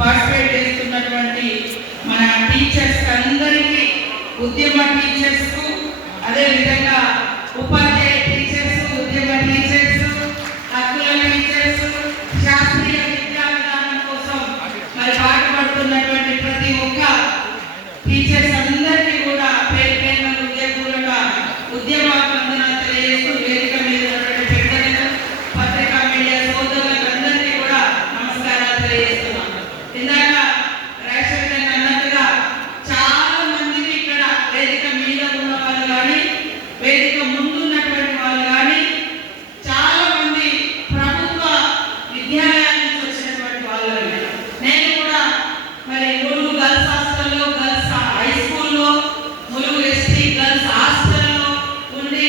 Participate చేస్తున్నటువంటి మన teachers అందరికీ, ఉద్యమ టీచర్స్, అదేవిధంగా ఉపాధ్యాయ టీచర్స్, ఉద్యమ టీచర్స్, హక్కుల టీచర్స్, శాస్త్రీయ విద్యా విధానం కోసం మరి పాటుపడుతున్నటువంటి ప్రతి ఒక్క టీచర్స్ అందరికీ కూడా పేరు పేరున ఉద్యమూలక ఉద్యమాభివందనాలు తెలియజేస్తూ వేదిక మీద ఉన్నటువంటి పెద్దలకు, పత్రికా మీడియా సోదరులందరికీ కూడా నమస్కారాలు తెలియజేస్తున్నాం. ఇందాక రాజశేఖర్ అన్నట్టుగా చాలా మందికి ఇక్కడ వేదిక మీద ఉన్న వాళ్ళు కానీ, వేదిక ముందున్నటువంటి వాళ్ళు కానీ చాలా మంది ప్రభుత్వ విద్యాలయాల నుంచి వచ్చినటువంటి వాళ్ళు. నేను కూడా మరి ములుగు గర్ల్స్ హాస్టల్లో, గర్ల్స్ హై స్కూల్లో, ములుగు ఎస్టీ గర్ల్స్ హాస్టల్లో ఉండి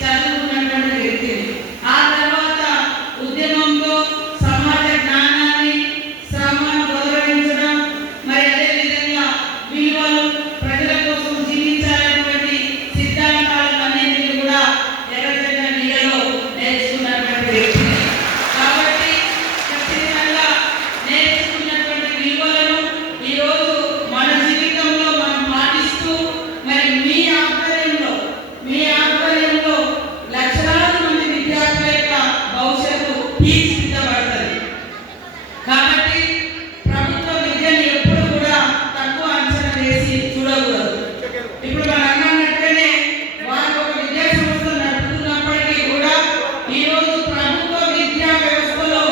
చదువుకున్నటువంటి వ్యక్తిని. ఆ తర్వాత ఉద్యమంలో సమాజ జ్ఞానాన్ని, శ్రమను గౌరవించడం, మరి అదేవిధంగా విలువలు, ప్రజల కోసం జీవించాలనేటువంటి సిద్ధాంతాలన్నింటినీ కూడా ఎర్రజెండా నీడలో నేర్చుకున్నటువంటి వ్యక్తిని. కాబట్టి ఖచ్చితంగా నేర్చుకున్నటువంటి విలువలను ఈరోజు మన జీవితంలో మనం పాటిస్తూ మరి మీ ఆధ్వర్యంలో లక్షలాది మంది విద్యార్థుల యొక్క భవిష్యత్తు తీర్చిదిద్దబడుతుంది. కాబట్టి ప్రభుత్వ విద్యను ఎప్పుడు కూడా తక్కువ అంచనా వేసి చూడకూడదు. ఇప్పుడు మన అన్నట్టుగానే వారు ఒక విద్యా సంస్థ నడుపుతున్నప్పటికీ కూడా ఈరోజు ప్రభుత్వ విద్యా వ్యవస్థలో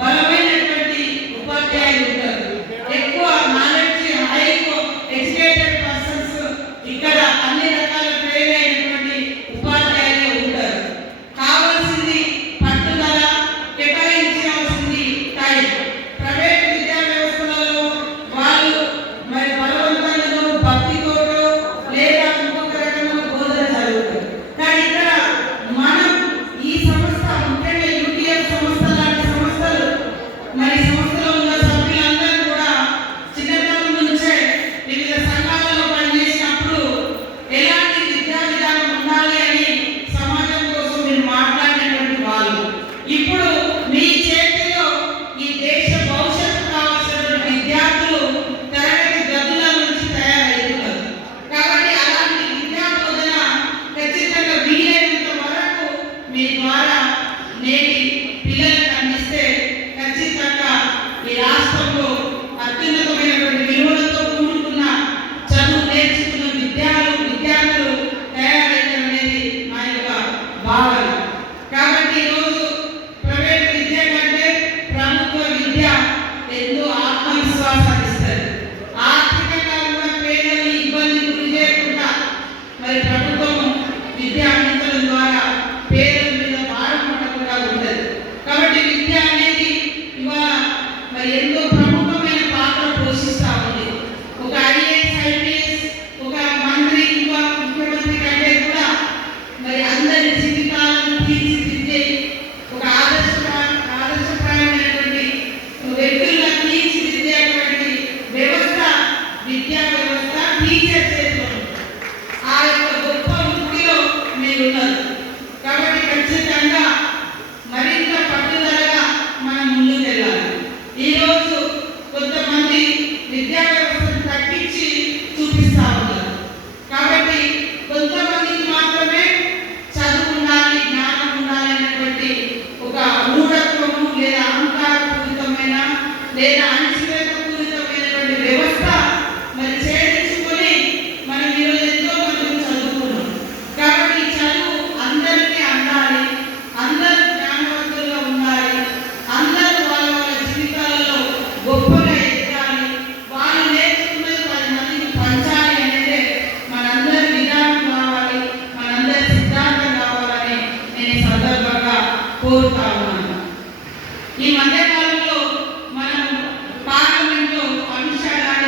బలమైనటువంటి ఉపాధ్యాయులు ఉంటారు. ఎక్కువ నాలెడ్జ్, హై ఎడ్యుకేటెడ్ పర్సన్స్ ఇక్కడ అన్ని రకాల ట్రైన్ అయినటువంటి ఉపాధ్యాయులు ఉంటారు. కావాల్సింది పట్టుదల, కేటాయించాల్సింది టైం. ప్రైవేట్ విద్యా వ్యవస్థలలో వాళ్ళు మరి బలవంతంగానో, భక్తితోటో లేదా ఇంకొక రకమైన బోధన జరుగుతుంది. కానీ ఇక్కడ మనం ఈ సంస్థ, ముఖ్యంగా యూటీఎఫ్ సంస్థ లాంటి సంస్థలు, మరి సంస్థలో ఉన్న సభ్యులందరూ కూడా చిన్నతనం నుంచే వివిధ సంఘాలలో పనిచేసినప్పుడు ఎలాంటి విద్యా విధానం ఉండాలి అని సమాజం కోసం మీరు మాట్లాడినటువంటి వాళ్ళు. ఇప్పుడు మీ చేతిలో ఈ దేశ భవిష్యత్తు కావాల్సినటువంటి విద్యార్థులు తరగతి గదుల నుంచి తయారవుతున్నారు. కాబట్టి అలాంటి విద్యా బోధన ఖచ్చితంగా వీలైనంత వరకు మీ ద్వారా నేటి పిల్లలకు అందిస్తే ఖచ్చితంగా ఈ రాష్ట్రంలో అత్యున్నతమైనటువంటి విలువలతో కూడుకున్న చదువు నేర్చుకున్న విద్యార్థులు తయారవుతారనేది నా యొక్క భావన. కాబట్టి ఈరోజు ప్రైవేట్ విద్య కంటే ప్రభుత్వ విద్య ఎంతో ఆత్మవిశ్వాసాన్ని ఇస్తుంది. ఆర్థికంగా కూడా పేదల్ని ఇబ్బంది గురి చేయకుండా మరి ప్రభుత్వం విద్య అందించడం ద్వారా పేదల మీద భారం పడకుండా ఉంటుంది. కాబట్టి విద్య అనేది ఇవాళ మరి ఎంతో ప్రముఖమైన పాత్ర పోషిస్తూ ఉంది. ఒక ఐఏఎస్, ఐపీఎస్, ఒక మంత్రి, ఇంకా ముఖ్యమంత్రి కంటే కూడా మరి అందరి జీవితాలను తీర్చిదిద్దే ఒక ఆదర్శప్రాయమైనటువంటి వ్యక్తులుగా తీర్చిదిద్దేటువంటి వ్యవస్థ, విద్యా వ్యవస్థ టీచర్ చేతిలో ఉంది. ఆ యొక్క గొప్ప వృత్తిలో మీరున్నారు. కాబట్టి ఖచ్చితంగా మరింత పట్టుదలగా మనం ముందుకు వెళ్ళాలి. ఈరోజు కొంతమంది విద్యా వ్యవస్థను తగ్గించి చూపిస్తా ఉన్నారు. కాబట్టి కొంతమందికి మాత్రమే చదువు ఉండాలి, జ్ఞానం ఉండాలి అనేటువంటి ఒక మూఢత్వము లేదా అహంకారపూరితమైన లేదా అణచివేతపూరితమైనటువంటి వ్యవస్థ మరి చేర్చుకొని మనం ఈరోజు ఎంతో మంది చదువుకున్నాం. కాబట్టి చదువు అందరికీ అందాలి, అందరూ జ్ఞానవంతులుగా ఉండాలి, అందరూ వాళ్ళ జీవితాలలో గొప్పగా ఎదగాలి, వాళ్ళు నేర్చుకున్నది 10 మందికి పంచాలి అనేది మనందరి విధానం కావాలి, మనందరి సిద్ధాంతం కావాలని నేను ఈ సందర్భంగా కోరుతా ఉన్నాను. ఈ మధ్యకాలంలో మనం పార్లమెంట్లో అమిత్ షా గారి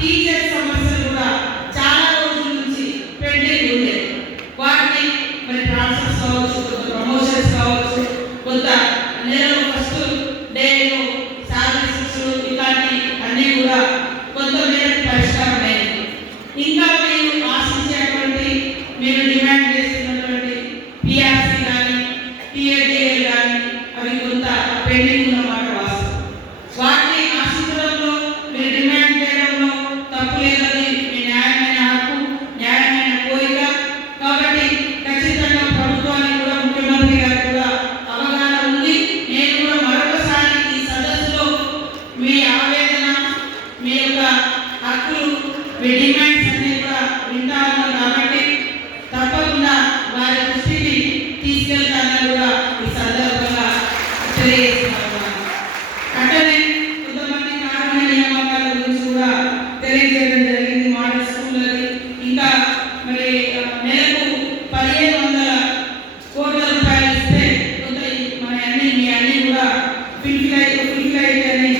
టీచర్ సమస్యలు కూడా చాలా రోజుల నుంచి పెండింగ్ ఉండేది. వాటిని మరి ట్రాన్స్ఫర్స్ కావచ్చు, కొంత ప్రమోషన్స్ కావచ్చు, కొంత నెలలో ఫస్ట్ డేలో శాలరీ శిక్షలు ఇలాంటి అన్నీ కూడా కొంత మేరకు పరిష్కారం అయింది. ఇంకా మీరు ఆశించేటువంటి మీరు డిమాండ్ చేస్తున్నటువంటి పిఆర్సీ కానీ టీఏడిఎల్ కానీ అవి కొంత పెండింగ్ ఉన్నమాట వాస్తవం. వాటిని ఆశించడంలో మీరు డిమాండ్ చేయడంలో తప్పు లేదని మీ న్యాయమైన హక్కు, న్యాయమైన కోరిక. కాబట్టి ఖచ్చితంగా ప్రభుత్వానికి కూడా ముఖ్యమంత్రి గారు కూడా అవగాహన ఉంది. నేను కూడా మరొకసారి ఈ సదస్సులో మీ ఆవేదన, మీ యొక్క హక్కులు, మీ డిమాండ్స్ అన్ని కూడా వింటా ఉన్నాను. కాబట్టి తప్పకుండా వారి దృష్టిని తీసుకెళ్తానని కూడా ఈ సందర్భంగా తెలియజేస్తున్నాను. అట్లనే కొంతమంది కారణమైన నియామకాల గురించి కూడా తెలియజేయడం జరిగింది. మోడల్ స్కూళ్ళది ఇంకా మరి నెలకు 1500 కోట్ల రూపాయలు ఇస్తే కొంత మన అన్ని మీ అన్ని కూడా ఫిల్ఫిల్ అని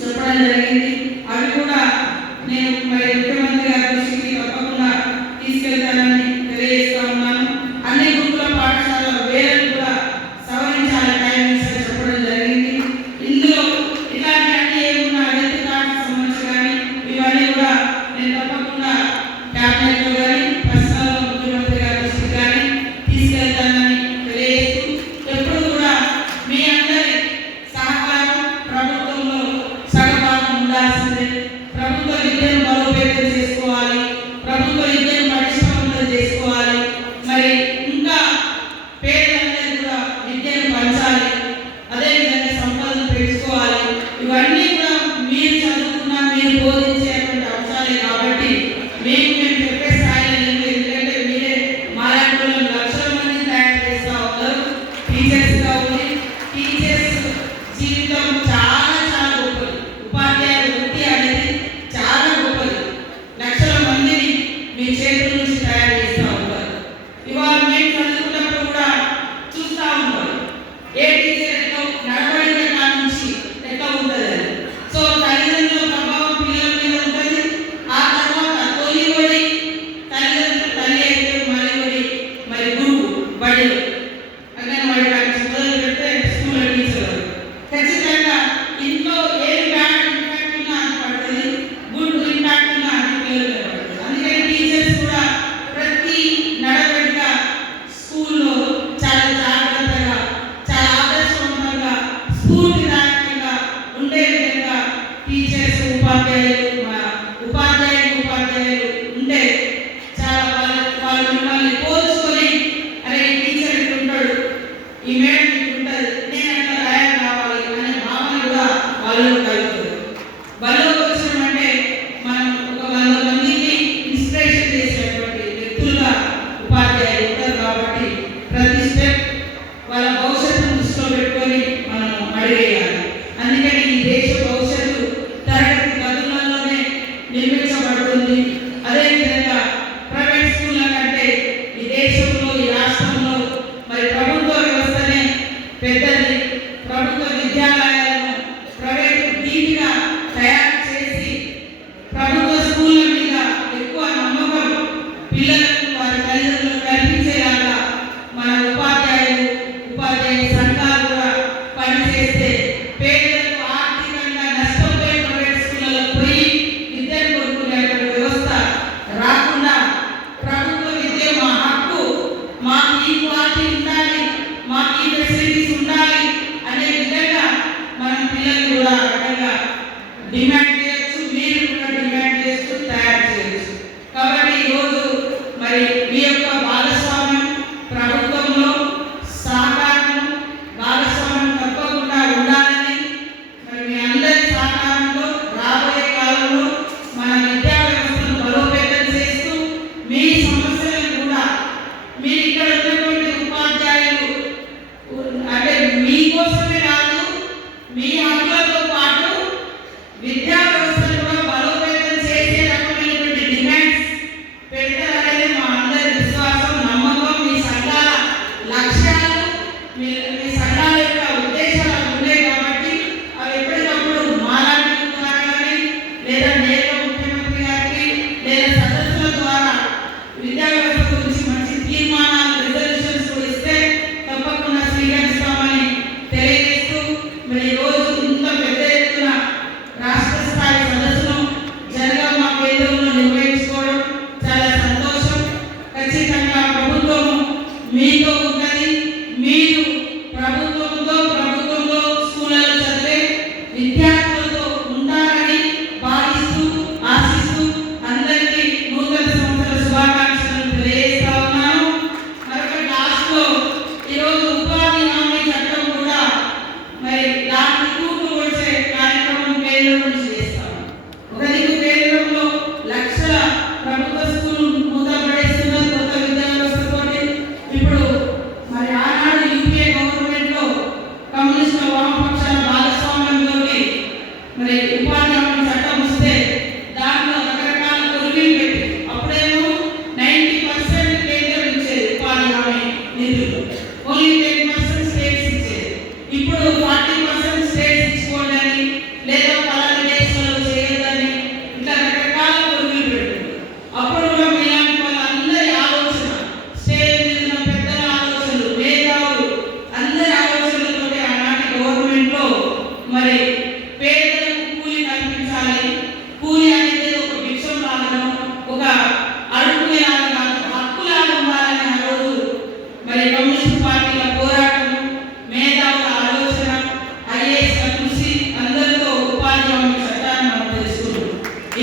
చెప్పడం జరిగింది. అవి కూడా నేను మరి ముఖ్యమంత్రి గారి దృష్టికి తప్పకుండా తీసుకెళ్తానని తెలియజేస్తా ఉన్నాను. అన్ని గురుకుల పాఠశాలల వేలను కూడా సవరించాలి టైమింగ్స్ చెప్పడం జరిగింది. ఇందులో ఇలాంటి అన్ని ఏమున్నా హెల్త్ కార్డ్స్ సంబంధించి కానీ ఇవన్నీ కూడా నేను తప్పకుండా క్యాబినెట్లో కానీ పర్సనల్గా ముఖ్యమంత్రి గారి దృష్టికి కానీ తీసుకెళ్తానని తెలియజేస్తూ ఎప్పుడు కూడా మీ అందరి సహకారం ప్రభుత్వంలో సగభాగం ఉండాల్సిందే. ప్రభుత్వ విద్యను బలోపేతం చేసుకోవాలి, ప్రభుత్వ విద్యను పరిశ్రమలు చేసుకోవాలి, మరి ఇంకా పేదలందరూ కూడా విద్యను పంచాలి, అదేవిధంగా సంపదను పెంచుకోవాలి. ఇవన్నీ కూడా మీరు చదువుకున్న మీరు బోధించేటువంటి అంశాలే. కాబట్టి మేము చెప్పే స్థాయిలో ఎందుకంటే మీరే మాలాంటి లక్షల మంది తయారు చేస్తూ ఉన్నారు. టీచర్స్గా ఉంది. టీచర్స్ జీవితం చాలా చాలా గొప్పది. ఉపాధ్యాయ వృత్తి అనేది చాలా గొప్పది. లక్షల మందిని మీ చేతుల నుంచి తయారు చేస్తూ ఉంటారు. ఇవాళ మేము చదువుకున్నప్పుడు కూడా చూస్తూ ఉంటారు ఏ టీచర్ ఎట్లా నడవడిన కాడి నుంచి ఎట్లా ఉంటుంది. సో తల్లిదండ్రుల ప్రభావం పిల్లల మీద ఉంటుంది. ఆ తర్వాత తొలిబడి తల్లిదండ్రులు, తల్లి అయితే మరి గురువు బడిలో అంగన్వాడీ కానీ మొదలు పెడితే స్కూల్ టీచర్ ఖచ్చితంగా ఇంట్లో ఏం బ్యాడ్ ఇంపాక్ట్ ఉన్నా అది పడుతుంది, గుడ్ ఇంపాక్ట్ ఉన్నా అది పిల్లలు పడుతుంది. అందుకని టీచర్స్ కూడా ప్రతి నడవడిక స్కూల్లో చాలా జాగ్రత్తగా, చాలా ఆదర్శవంతంగా, స్ఫూర్తిదాయకంగా ఉండే విధంగా టీచర్స్ ఉపాధ్యాయులు ఉంటే చాలా వాళ్ళు మిమ్మల్ని పోల్చుకొని అరే ఈ టీచర్ ఇట్లుంటాడు, ఈ మేడం ఇట్లుంటుంది, నేను అట్లా తయారు కావాలి అనే భావన కూడా వాళ్ళు కలుగుతుంది. బలోకి వచ్చినామంటే మనం ఒక 100 మందిని ఇన్స్పిరేషన్ చేసేటువంటి వ్యక్తులుగా ఉపాధ్యాయులు ఉంటారు. కాబట్టి ప్రతి స్టెప్ వాళ్ళ భవిష్యత్తును దృష్టిలో పెట్టుకొని మనం అడిగేయాలి. అందుకని ఈ దేశ భవిష్యత్తు తరగతి గదులలోనే నిర్మించబడుతుంది. అదేవిధంగా ప్రైవేట్ స్కూళ్ళ కంటే ఈ దేశంలో, ఈ రాష్ట్రంలో మరి ప్రభుత్వ వ్యవస్థనే పెద్దది. ప్రభుత్వ విద్యాలయాలను ప్రైవేట్ ధీటుగా తయారు చేసి ప్రభుత్వ స్కూళ్ళ మీద ఎక్కువ నమ్మకం పిల్లలకు, వారి తల్లిదండ్రులకు కల్పించేలాగా మన ఉపాధ్యాయ సంఘాలు కూడా పనిచేస్తే పేదలకు ఆర్థికంగా నష్టపోయే ప్రైవేట్ స్కూళ్ళలో పోయి విద్యను కొనుక్కునేటువంటి వ్యవస్థ రాకుండా ప్రభుత్వ విద్య మా హక్కు, మాకు ఈ క్వాలిటీ ఉండాలి, మాకు ఈ ఫెసిలిటీస్ ఉండాలి అనే విధంగా మనం పిల్లలు కూడా రకంగా డిమాండ్ చేయొచ్చు. మీరు కూడా డిమాండ్ చేస్తూ తయారు చేయొచ్చు. కాబట్టి ఈరోజు మరి మీ యొక్క భాగస్వామ్యం ప్రభుత్వంలో భాగస్వామ్యం తప్పకుండా ఉండాలని మరి మీ అందరి సహకారంలో రాబోయే కాలంలో మన విద్యా వ్యవస్థను బలోపేతం చేస్తూ మీ సమస్యలను కూడా మీరు ఇక్కడ ఉన్నటువంటి ఉపాధ్యాయులు అంటే మీకోసమే కాదు, మీ హక్కులతో పాటు విద్యా వ్యవస్థను కూడా బలోపేతం చేసే రకమైనటువంటి డిమాండ్స్ పెడతారనేది మా అందరి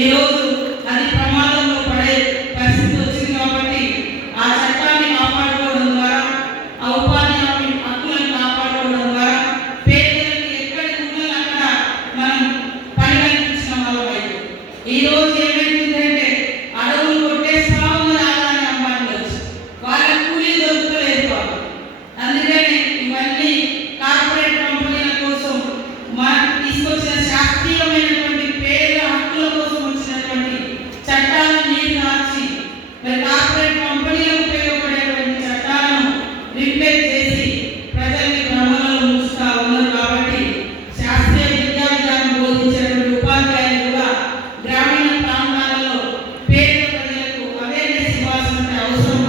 ఈరోజు అది ప్రమాదంలో పడే పరిస్థితి వచ్చింది కాబట్టి ఆ చట్టాన్ని కాపాడుకోవడం ద్వారా, ఆ ఉపాధి హక్కులను కాపాడుకోవడం ద్వారా పేదలకు ఎక్కడి ఉన్నది అక్కడ మనం పని కల్పించిన వాళ్ళమైతే ఈరోజు ఏమైతుందంటే అడవులు కొట్టేస్తా ఉన్నారు ఆదాన్ని అమ్మాయిలు వచ్చి వాళ్ళ కూలీ దొరుకుతలేదు బాబు. అందుకని ఇవన్నీ కార్పొరేట్ కంపెనీల కోసం మనం తీసుకొచ్చిన శాస్త్రీయమైనటువంటి పేద హక్కుల కోసం వచ్చినటువంటి చట్టాలను నీరు మార్చి మరి కార్పొరేట్ కంపెనీలకు ఉపయోగపడేటువంటి చట్టాలను రిప్లేస్ చేసి ప్రజల్ని భ్రమలలో ముంచుతా ఉన్నారు. కాబట్టి శాస్త్రీయ విద్యా విధానం బోధించేటువంటి ఉపాధ్యాయులు కూడా గ్రామీణ ప్రాంతాలలో పేద ప్రజలకు అవేర్నెస్ ఇవ్వాల్సిన అవసరం